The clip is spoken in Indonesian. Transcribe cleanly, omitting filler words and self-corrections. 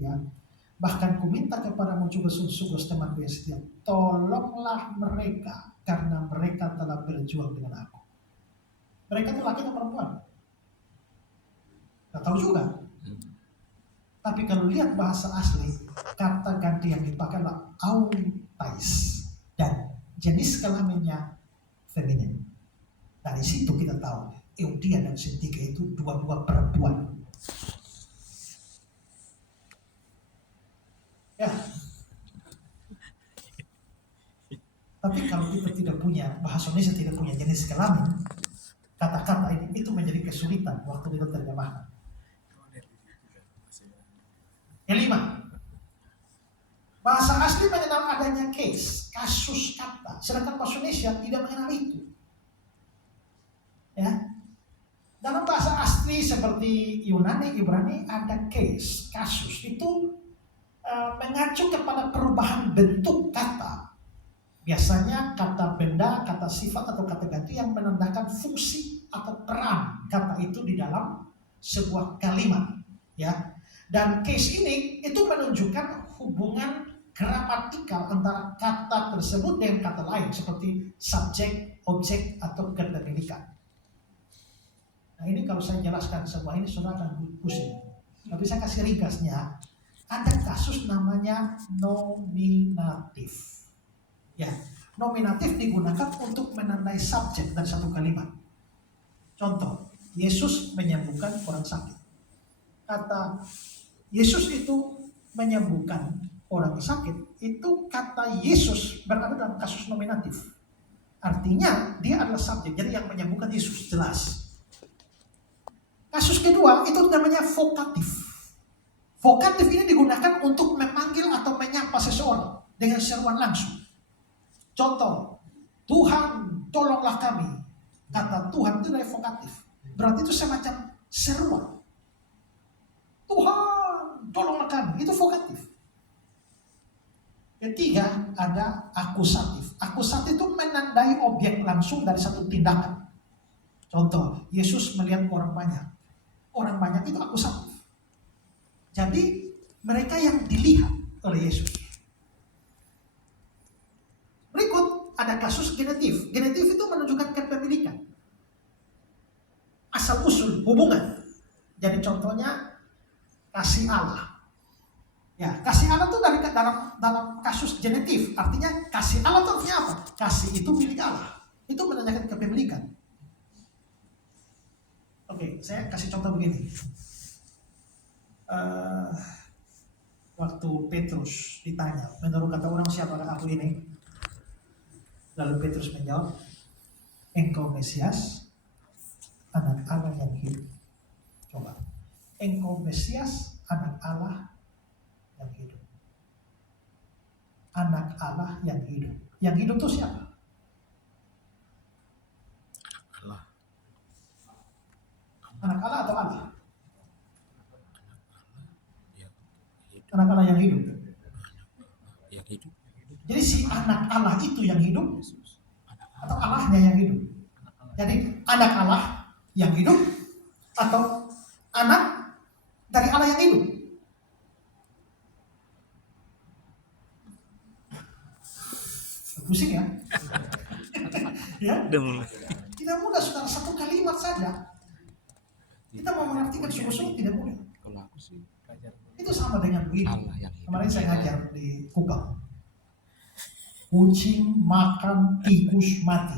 ya. Bahkan kuminta kepadamu juga sungguh-sungguh temanku yang setia, tolonglah mereka karena mereka telah berjuang dengan aku. Mereka itu laki atau perempuan? Gak tahu juga. Tapi kalau lihat bahasa asli, kata ganti yang dipakai adalah autais dan jenis kelaminnya feminin. Dari situ kita tahu Eudia dan Sintika itu dua-dua perempuan. Ya. Tapi kalau kita tidak punya, bahasa Indonesia tidak punya jenis kelamin, kata-kata ini itu menjadi kesulitan waktu kita terjemahkan. Yang 5, bahasa asli mengenal adanya case, kasus kata, sedangkan bahasa Indonesia tidak mengenal itu. Ya, dalam bahasa asli seperti Yunani, Ibrani ada case, kasus itu mengacu kepada perubahan bentuk kata. Biasanya kata benda, kata sifat atau kata ganti yang menandakan fungsi atau peran kata itu di dalam sebuah kalimat, ya. Dan case ini itu menunjukkan hubungan gramatikal antara kata tersebut dengan kata lain seperti subjek, objek atau kepemilikan. Nah ini kalau saya jelaskan semua ini saudara akan pusing. Tapi saya kasih ringkasnya. Ada kasus namanya nominatif. Ya, nominatif digunakan untuk menandai subjek dari satu kalimat. Contoh, Yesus menyembuhkan orang sakit. Kata Yesus itu menyembuhkan orang sakit, itu kata Yesus berada dalam kasus nominatif. Artinya dia adalah subjek, jadi yang menyembuhkan Yesus, jelas. Kasus kedua itu namanya vokatif. Vokatif ini digunakan untuk memanggil atau menyapa seseorang dengan seruan langsung. Contoh, Tuhan tolonglah kami. Kata Tuhan itu dari vokatif. Berarti itu semacam seruan. Tuhan tolonglah kami. Itu vokatif. Ketiga ada akusatif. Akusatif itu menandai objek langsung dari satu tindakan. Contoh, Yesus melihat orang banyak. Orang banyak itu akusatif. Jadi mereka yang dilihat oleh Yesus. Berikut ada kasus genetif. Genetif itu menunjukkan kepemilikan. Asal usul hubungan. Jadi contohnya kasih Allah. Ya, kasih Allah itu dalam kasus genetif. Artinya kasih Allah itu artinya apa? Kasih itu milik Allah. Itu menandakan kepemilikan. Oke, saya kasih contoh begini. Waktu Petrus ditanya, menurut kata orang siapakah aku ini? Lalu Petrus menjawab, engkau Mesias, anak Allah yang hidup. Coba, engkau Mesias, anak Allah yang hidup. Anak Allah yang hidup. Yang hidup itu siapa? Allah. Anak Allah atau Allah? Anak Allah yang hidup. Yang hidup. Jadi si anak Allah itu yang hidup atau Allahnya yang hidup? Jadi anak Allah yang hidup atau anak dari Allah yang hidup? Pusing ya? Ya? Tidak mudah saudara, satu kalimat saja. Kita mau mengartikan sungguh-sungguh tidak mudah. Kalau aku sih itu sama dengan begini. Allah yang hidup. Kemarin saya ngajar di Kupang. Kucing makan tikus mati.